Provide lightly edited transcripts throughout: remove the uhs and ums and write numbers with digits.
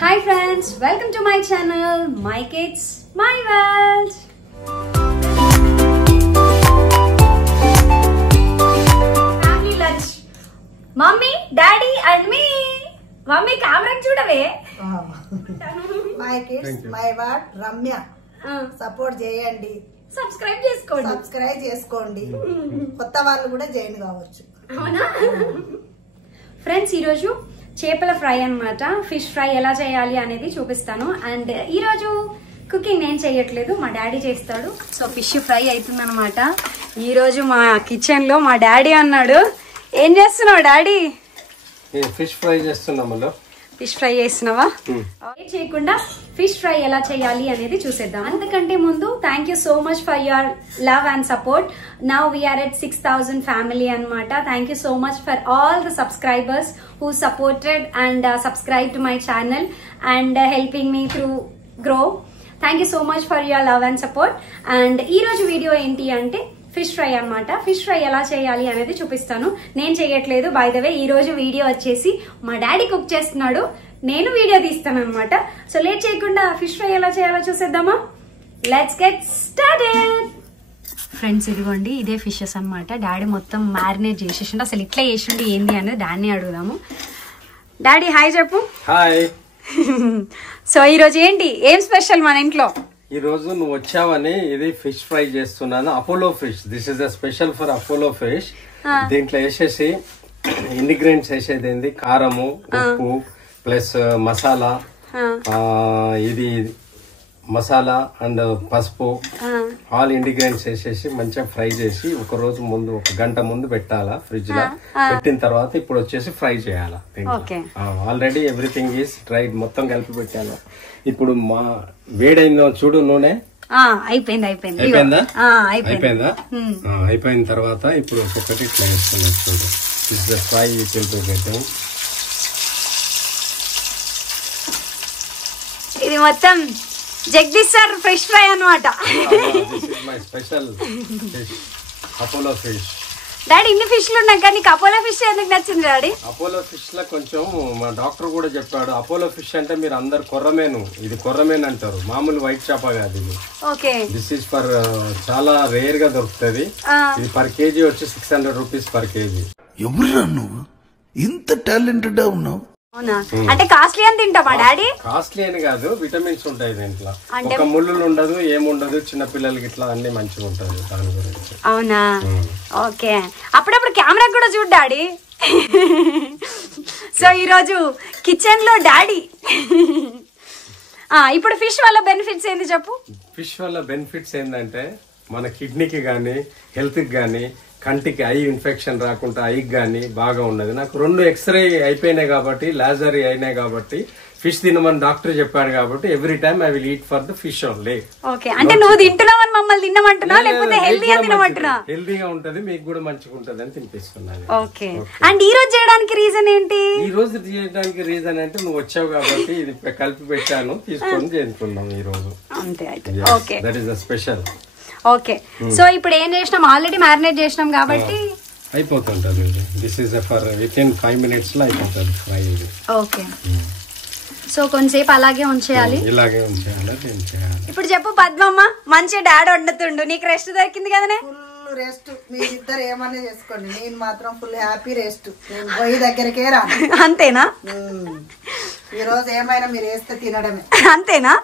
Hi friends, welcome to my channel, My Kids, My World. Family lunch. Mommy, Daddy and me. Mommy, camera చూడవే. My Kids, My World, Ramya. Support చేయండి. Subscribe చేసుకోండి. కొత్త వాళ్ళు కూడా join కావచ్చు. అవునా? Friends, ఈ రోజు చేపల ఫ్రై అన్నమాట. ఫిష్ ఫ్రై ఎలా చేయాలి అనేది చూపిస్తాను. అండ్ ఈ రోజు కుకింగ్ నేను చేయట్లేదు, మా డాడీ చేస్తాడు. సో ఫిష్ ఫ్రై అవుతుంది అనమాట. ఈ రోజు మా కిచెన్ లో మా డాడీ అన్నాడు. ఏం చేస్తున్నావు డాడీ? ఫిష్ ఫ్రై చేస్తున్నాము. ఫిష్ ఫ్రై చేస్తున్నావా? చేయకుండా ఫిష్ ఫ్రై ఎలా చేయాలి అనేది చూసేద్దాం. అంతకంటే ముందు thank you so much for your love and support. Now we are at 6,000 family అనమాట. Thank you so much for all the subscribers who supported and subscribed to my channel and helping me through grow. Thank you so much for your love and support. And ee roju video enti ante fish fry annamata. Fish fry ela cheyali anedi chupistanu. Nenu cheyatledu, by the way ee roju video vachesi ma daddy cook chestunnadu, nenu video teestanu annamata. So late cheyakunda fish fry ela cheyalo chuseddama. Let's get started. Friends, ఇదిగోండి ఇదే fishes అనమాట. Daddy మొత్తం marinate చేసేసిండు. అసలు ఇట్లా చేసిండు ఏంది అనేది డాడీని అడుగుదాము. డాడీ హాయ్ చెప్పు. హాయ్. సో ఈ రోజు ఏం స్పెషల్ మన ఇంట్లో? ఈ రోజు నువ్వు వచ్చావని ఇది ఫిష్ ఫ్రై చేస్తున్నాను. Apollo fish, this is the special for Apollo fish. దీంట్లో వేసేసి ఇంగ్రీడియంట్స్ వేసేది ఏంది, కారము, ఉప్పు ప్లస్ మసాలా, ఇది మసాలా అండ్ పసుపు, ఆల్ ఇంగ్రీడియంట్స్ వేసేసి మంచిగా ఫ్రై చేసి ఒక రోజు ముందు, ఒక గంట ముందు పెట్టాలా ఫ్రిడ్జ్ లో. పెట్టిన తర్వాత ఇప్పుడు వచ్చేసి ఫ్రై చేయాలా. ఆల్రెడీ ఎవ్రీథింగ్ ఈస్ డ్రైడ్, మొత్తం కలిపి పెట్టాలా. ఇప్పుడు మా వేడైందో చూడు నూనె. అయిపోయిందా? అయిపోయిన తర్వాత ఇప్పుడు ఒక్కొక్కటి ఇట్లా వేస్తున్నాం చూడు. ఇట్స్ ద ఫ్రై పెట్టాము. ఇది మొత్తం జగదీష్ సార్ ఫిష్ ఫ్రై అన్నమాట. Special Apollo fish. డాడీ ఇన్ని ఫిష్లు ఉన్నాయి కానీ అపోలో ఫిష్ ఎందుకు నచ్చింది డాడీ? అపోలో ఫిష్ లో కొంచెం మా డాక్టర్ కూడా చెప్పాడు, అపోలో ఫిష్ అంటే మీరు అందరు కొర్రమేను, ఇది కొర్రమేను అంటారు, మామూలు వైట్ చేప కాదు ఇది. ఓకే, దిస్ ఇస్ ఫర్ చాలా రేర్ గా దొరుకుతుంది. ఇది పర్ కేజీ వచ్చి 600 రూపీస్ పర్ కేజీ. ఎవరు నువ్వు ఇంత టాలెంటెడ్ ఉన్నావు? అంటే కాస్ట్లీ అని తింటామా డాడీ? కాస్ట్లీ అని కాదు, విటమిన్స్ ఉంటాయి దీంట్లో. ఒక ముళ్ళు ఉండదు, ఏముండదు, చిన్న పిల్లలకి ఇట్లా అన్ని మంచిగా ఉంటుంది దాని గురించి. అవునా? ఓకే, అప్పుడప్పుడు కెమెరా కూడా చూడు డాడీ. సో ఈరోజు కిచెన్ లో డాడీ. ఇప్పుడు ఫిష్ వల్ల బెనిఫిట్స్ ఏంది చెప్పు? ఫిష్ వల్ల బెనిఫిట్స్ ఏంటంటే మన కిడ్నీకి గానీ, హెల్త్ కి గానీ, కంటికి ఐ ఇన్ఫెక్షన్ రాకుండా ఐకి గానీ బాగా ఉన్నది. నాకు 2 ఎక్స్రే అయిపోయినాయి కాబట్టి, లాజరీ అయినాయి కాబట్టి, ఫిష్ తినమని డాక్టర్ చెప్పాడు కాబట్టి every time I will eat for the fish only. Okay, అంటే నువ్వు తింటున్నావని మమ్మల్ని తినమంటున్నావు లేకపోతే హెల్తీగా తినమంటున్నా? హెల్తీగా ఉంటది, మీకు కూడా మంచిగా ఉంటది అని తినిపిస్తున్నాను. ఓకే, అండ్ ఈ రోజు చేయడానికి రీజన్ ఏంటి? ఈ రోజు చేయడానికి రీజన్ అంటే నువ్వు వచ్చావు కాబట్టి ఇది కలిపి పెట్టాను, తీసుకొని చేస్తున్నాం ఈ రోజు. అంతే అయితే. Okay, that is the special. Okay, so ఇప్పుడు ఏం చేసినాం, ఆల్రెడీ మ్యారినేట్ చేసినాం కాబట్టి అయిపోతుంటది. This is for within 5 minutes లో అయిపోతుంది ఫ్రై. ఓకే, సో కొంచెంసేపు అలాగే ఉంచేయాలి. ఇలాగే ఉంచేయాలి. ఇప్పుడు చెప్పు పద్మమ్మ, మంచి డాడీ వండుతుండు, నీకు రెస్ట్ దొరికింది కదనే? Full rest. మీరిద్దరు ఏమన్నా చేసుకోండి, నేను మాత్రం ఫుల్ హ్యాపీ రెస్ట్. నేను పోయి దగ్గరికే రా. అంతేనా? ఈ రోజు ఏమైనా మీరు వేస్తే తినడమే. అంతేనా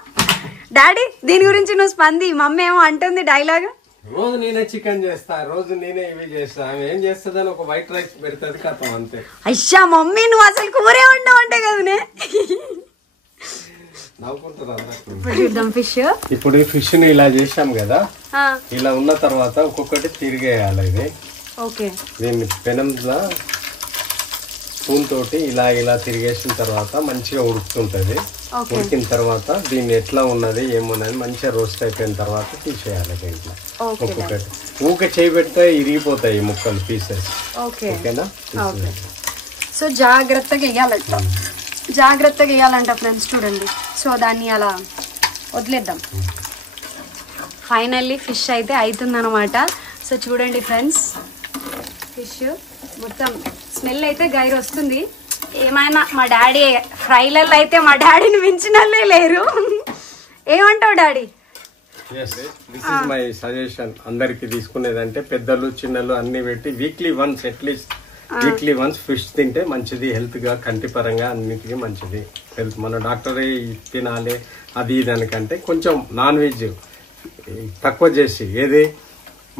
డాడీ? దీని గురించి నువ్వు స్పంది. మమ్మీ ఏమో అంటుంది డైలాగ్, రోజు నేనే చికెన్ చేస్తా, రోజు నేనే ఇవి చేస్తా, ఆమె ఏం చేస్తుందని ఒక వైట్ రైస్ పెడుతుంది కథం అంతే. అయ్యా మమ్మీ నువ్వు అసలు కూరే వండావు అంటే కదనే. నవ్వుకుంటారు. ఫిష్ ఇప్పుడు ఫిష్ ని ఇలా చేసాం కదా, ఇలా ఉన్న తర్వాత ఒక్కొక్కటి తిరిగేయాలి. ఇది ఓకే, దీన్ని పెనంలో స్పూన్ తోటి ఇలా తిరిగేసిన తర్వాత మంచిగా ఉడుకుతుంటది. ఉడికిన తర్వాత దీన్ని ఎట్లా ఉన్నది ఏమున్నది మంచిగా రోస్ట్ అయిపోయిన తర్వాత తీసేయాలి. దీంట్లో ఒక్కొక్కటి ఊకే చేయబెడితే ఇరిగిపోతాయి ముక్కలు, పీసెస్. ఓకేనా? సో జాగ్రత్తగా వేయాలంట ఫ్రెండ్స్, చూడండి. సో దాన్ని అలా వదిలేద్దాం. ఫైనల్లీ ఫిష్ అయితే అవుతుందన్నమాట. సో చూడండి ఫ్రెండ్స్, ఫిష్ మొత్తం స్మెల్ అయితే గైర్ వస్తుంది. ఏమైనా మా డాడీ ఫ్రైలలో అయితే మా డాడీని మించినలే లేరు. ఏమంటావు daddy? This is my suggestion. అందరికి తీసుకునేదంటే పెద్దలు చిన్నలు అన్ని పెట్టి weekly once at least weekly once fish తింటే మంచిది. హెల్త్ గా కంటి పరంగా అన్నిటికీ మంచిది. హెల్త్ మన డాక్టరే తినాలి అది దానికంటే కొంచెం నాన్ వెజ్ తక్కువ చేసి, ఏది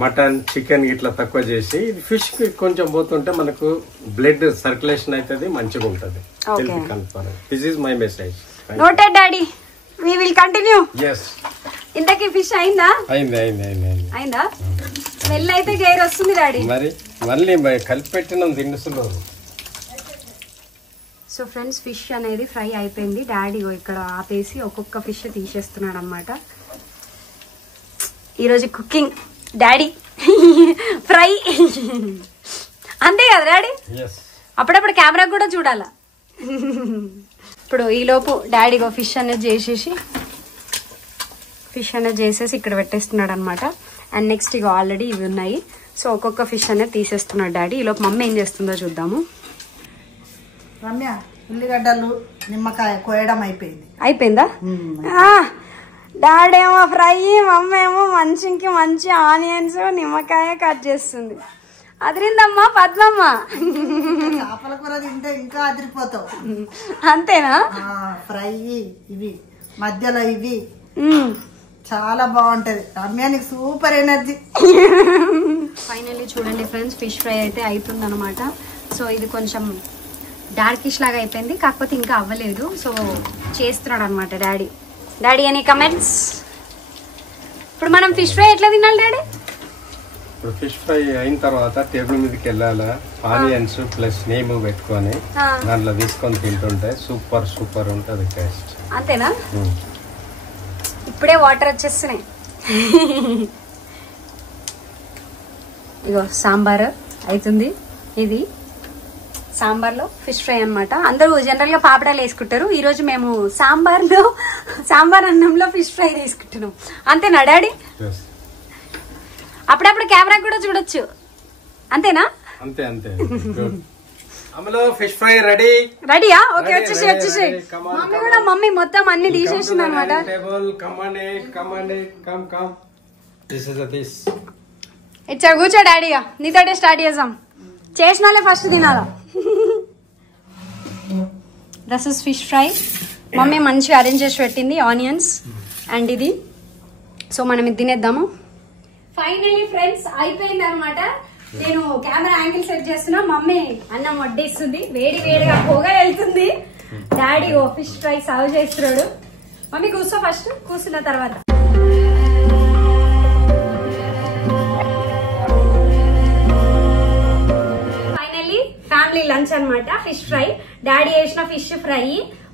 మటన్ చికెన్ ఇట్లా తక్కువ చేసి ఫిష్ కి కొంచెం పోతుంటే మనకు బ్లడ్ సర్క్యులేషన్ అవుతుంది, మంచిగా ఉంటుంది హెల్త్ కంటి పరంగా. This is my message. Noted daddy, we will continue. yes ఇంతకీ ఫిష్ అయిందా? అయిందా? స్మెల్ అయితే గైర్ వస్తుంది డాడీ. మరి మళ్ళీ కలిపి పెట్టినాం దినుసులు. సో ఫ్రెండ్స్, ఫిష్ అనేది ఫ్రై అయిపోయింది. డాడీ ఇక్కడ ఆపేసి ఒక్కొక్క ఫిష్ తీసేస్తున్నాడు అనమాట. ఈరోజు కుకింగ్ డాడీ ఫ్రై అంతే కదా డాడీ? అప్పుడప్పుడు కెమెరా కూడా చూడాలా. ఇప్పుడు ఈలోపు డాడీ ఫిష్ అనేది చేసేసి ఇక్కడ పెట్టేస్తున్నాడు అనమాట. అండ్ నెక్స్ట్ ఇక ఆల్రెడీ ఇవి ఉన్నాయి. సో ఒక్కొక్క ఫిష్ అనేది తీసేస్తున్నాడు డాడీ. ఈలోపు మమ్మీ ఏం చేస్తుందో చూద్దాము. రమ్య, ఉల్లిగడ్డలు నిమ్మకాయ కోయడం అయిపోయిందా? డాడీ ఏమో ఫ్రై, మమ్మీ ఏమో మంచి ఆనియన్స్ నిమ్మకాయ కట్ చేస్తుంది. అదిరిందమ్మా పద్మమ్మ. చేపల కూర తింటే ఇంకా అదిరిపోతావు. అంతేనా? ఫ్రై ఇవి మధ్యలో ఇవి చాలా బాగుంటది. రమ్యానికి సూపర్ ఎనర్జీ. ఫైనల్లీ చూడండి ఫ్రెండ్స్, ఫిష్ ఫ్రై అయితే అవుతుంది అనమాట. సో ఇది కొంచెం డార్కిష్ లాగా అయిపోయింది, కాకపోతే ఇంకా అవ్వలేదు. సో చేస్తున్నాడు అనమాట డాడీ. Any comments? ఇప్పుడు మనం ఫిష్ ఫ్రై ఎట్లా తినాలి డాడీ? ఇప్పుడు ఫిష్ ఫ్రై అయిన తర్వాత టేబుల్ మీదకి వెళ్ళాలా, ఆనియన్స్ ప్లస్ నేము పెట్టుకొని దాంట్లో తీసుకొని తింటుంటే సూపర్ ఉంటది టేస్ట్. అంతేనా? ఇప్పుడే వాటర్ వచ్చేస్తున్నాయి. ఇగో సాంబార్ అవుతుంది. ఇది సాంబార్లో ఫిష్ ఫ్రై అనమాట. అందరూ జనరల్ గా పాపడాలు వేసుకుంటారు. ఈ రోజు మేము సాంబార్ అన్నంలో ఫిష్ ఫ్రై తీసుకుంటున్నాం. అంతేనా డాడీ? అప్పుడప్పుడు కెమెరా కూడా చూడొచ్చు. అంతేనా? అంతే. ఫిష్ ఫ్రై రెడీయా? ఓకే, వచ్చేసి మమ్మీ మొత్తం అన్ని తీసేసింది అనమాట. ఇచ్చా కూర్చో డాడీగా, నీతోటే స్టార్ట్ చేద్దాం. చేసినాలే ఫస్ట్ తినాలా. దస్ ఇస్ ఫిష్ ఫ్రై. మమ్మీ మంచిగా అరేంజ్ చేసి పెట్టింది ఆనియన్స్ అండ్ ఇది. సో మనం ఇది తినేద్దాము. ఫైనల్లీ ఫ్రెండ్స్ అయిపోయింది అనమాట. నేను కెమెరా యాంగిల్ సెట్ చేస్తున్నా, మమ్మీ అన్నం వడ్డిస్తుంది. వేడిగా పొగ వెళ్తుంది. డాడీ ఫిష్ ఫ్రై సర్వ్ చేస్తున్నాడు. మమ్మీ కూర్చో ఫస్ట్, కూర్చున్న తర్వాత. ఫైనల్లీ ఫ్యామిలీ లంచ్ అనమాట. ఫిష్ ఫ్రై, డాడీ చేసిన ఫిష్ ఫ్రై,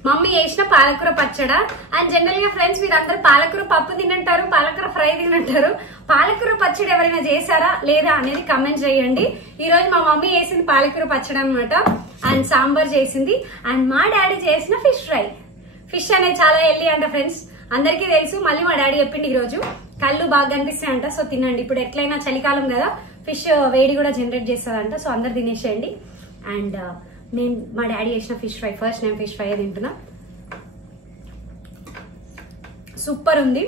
మమ్మీ చేసిన పాలకూర పచ్చడ. అండ్ జనరల్ గా ఫ్రెండ్స్, మీరు అందరు పాలకూర పప్పు తినంటారు, పాలకూర ఫ్రై తినంటారు. పాలకూర పచ్చడి ఎవరైనా చేశారా లేదా అనేది కమెంట్ చేయండి. ఈ రోజు మా మమ్మీ చేసింది పాలకూర పచ్చడి అనమాట. అండ్ సాంబార్ చేసింది. అండ్ మా డాడీ చేసిన ఫిష్ ఫ్రై. ఫిష్ అనేది చాలా హెల్దీ అంట ఫ్రెండ్స్, అందరికీ తెలుసు. మళ్ళీ మా డాడీ చెప్పింది ఈ రోజు కళ్ళు బాగా కనిపిస్తాయి అంట. సో తినండి. ఇప్పుడు ఎట్లయినా చలికాలం కదా, ఫిష్ వేడి కూడా జనరేట్ చేస్తుందంట. సో అందరు తినేసేయండి. అండ్ నేను మా డాడీ చేసిన ఫిష్ ఫ్రై, ఫస్ట్ నేను ఫిష్ ఫ్రై తింటున్నా. సూపర్ ఉంది,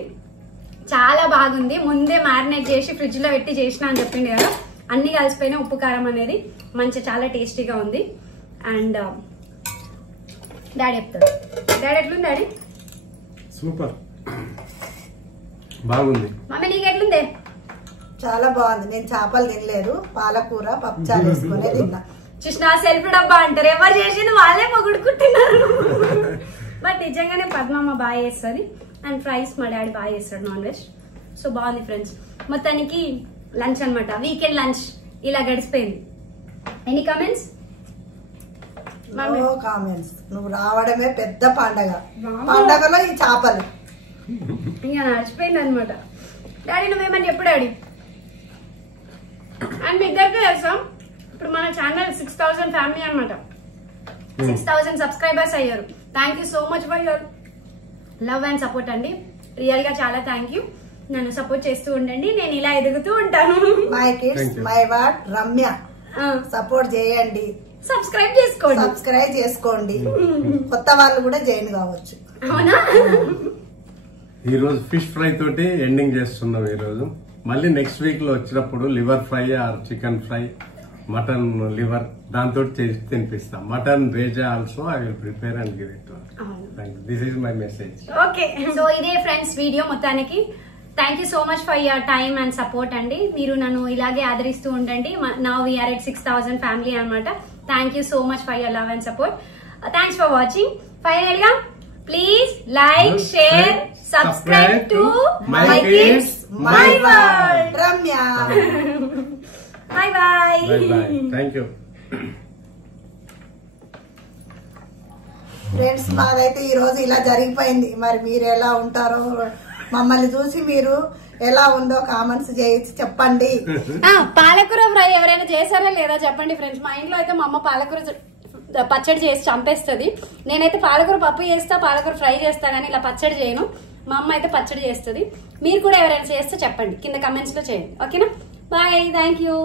చాలా బాగుంది. ముందే మ్యారినేట్ చేసి ఫ్రిడ్జ్ లో పెట్టి చేసిన అని చెప్పింది కదా, అన్ని కలిసిపోయిన ఉప్పు కారం అనేది మంచిగా చాలా టేస్టీగా ఉంది. అండ్ డాడీ చెప్తాడు. డాడీ ఎట్లుంది డాడీ? సూపర్ బాగుంది. మమ్మీ నీకు ఎట్లుంది? చాలా బాగుంది. నేను చేపలు తినలేదు, పాలకూర పప్పుచారు వేసుకునే తిన్నా. చూసిన సెల్ఫ్ డబ్బా అంటారు, ఎవరు చేసింది వాళ్ళే పొగుడుకుంటున్నారు. బట్ నిజంగానే పద్మమ్మ బాగా చేస్తుంది. అండ్ ఫ్రైస్ మా డాడీ బాగా చేస్తాడు, నాన్ వెజ్. సో బాగుంది ఫ్రెండ్స్. మొత్తానికి లంచ్ అనమాట, వీకెండ్ లంచ్ ఇలా గడిచిపోయింది. Any comments? No comments. నువ్వు రావడమే పెద్ద పండగ. పండగలో ఈ చేపలు ఇక నడిచిపోయింది అనమాట. డాడీ నువ్వేమని చెప్పు డాడీ. అండ్ మీ ఇద్దరికే చేస్తాం. ఇప్పుడు మన ఛానల్ 6000 ఫ్యామిలీ అనమాట. 6000 సబ్స్క్రైబర్స్ అయ్యారు. Thank you so much for your love and support అండి. రియల్ గా చాలా థ్యాంక్ యూ. నన్ను సపోర్ట్ చేస్తూ ఉండండి, నేను ఇలా ఎదుగుతూ ఉంటాను. My kids my what Ramya support చేయండి. సబ్స్క్రైబ్ చేసుకోండి కొత్త వాళ్ళు కూడా జాయిన్ కావచ్చు. అవునా? ఈ రోజు ఫిష్ ఫ్రై తోటి ఎండింగ్ చేస్తున్నాం. ఈ రోజు మళ్ళీ నెక్స్ట్ వీక్ లో వచ్చినప్పుడు liver fry or chicken fry, mutton liver దాంతో చేసి తినిపిస్తాం. మటన్ రేజా also I will prepare and give it. This is my message. Okay, so ఇదే ఫ్రెండ్స్ వీడియో మొత్తానికి. Thank you so much for your time and support అండి. మీరు నన్ను ఇలాగే ఆదరిస్తూ ఉండండి. నౌ వీఆర్ ఎట్ 6,000 ఫ్యామిలీ అనమాట. Thank you so much for your love and support. Thanks for watching. Final గా please like, share, subscribe to my kids my world. Ramya bye bye. Thank you friends. మాదైతే ఈ రోజు ఇలా జరిగిపోయింది. మరి మీరు ఎలా ఉంటారో, మమ్మల్ని చూసి మీరు ఎలా ఉందో కామెంట్స్ చేసి చెప్పండి. పాలకూర ఫ్రై ఎవరైనా చేశారా లేదా చెప్పండి ఫ్రెండ్స్. మా ఇంట్లో అయితే మా అమ్మ పాలకూర పచ్చడి చేసి చంపేస్తుంది. నేనైతే పాలకూర పప్పు చేస్తా, పాలకూర ఫ్రై చేస్తా, కానీ ఇలా పచ్చడి చేయను. మా అమ్మ అయితే పచ్చడి చేస్తుంది. మీరు కూడా ఎవరైనా చేస్తే చెప్పండి, కింద కమెంట్స్ లో చేయండి. ఓకేనా? Bye, thank you.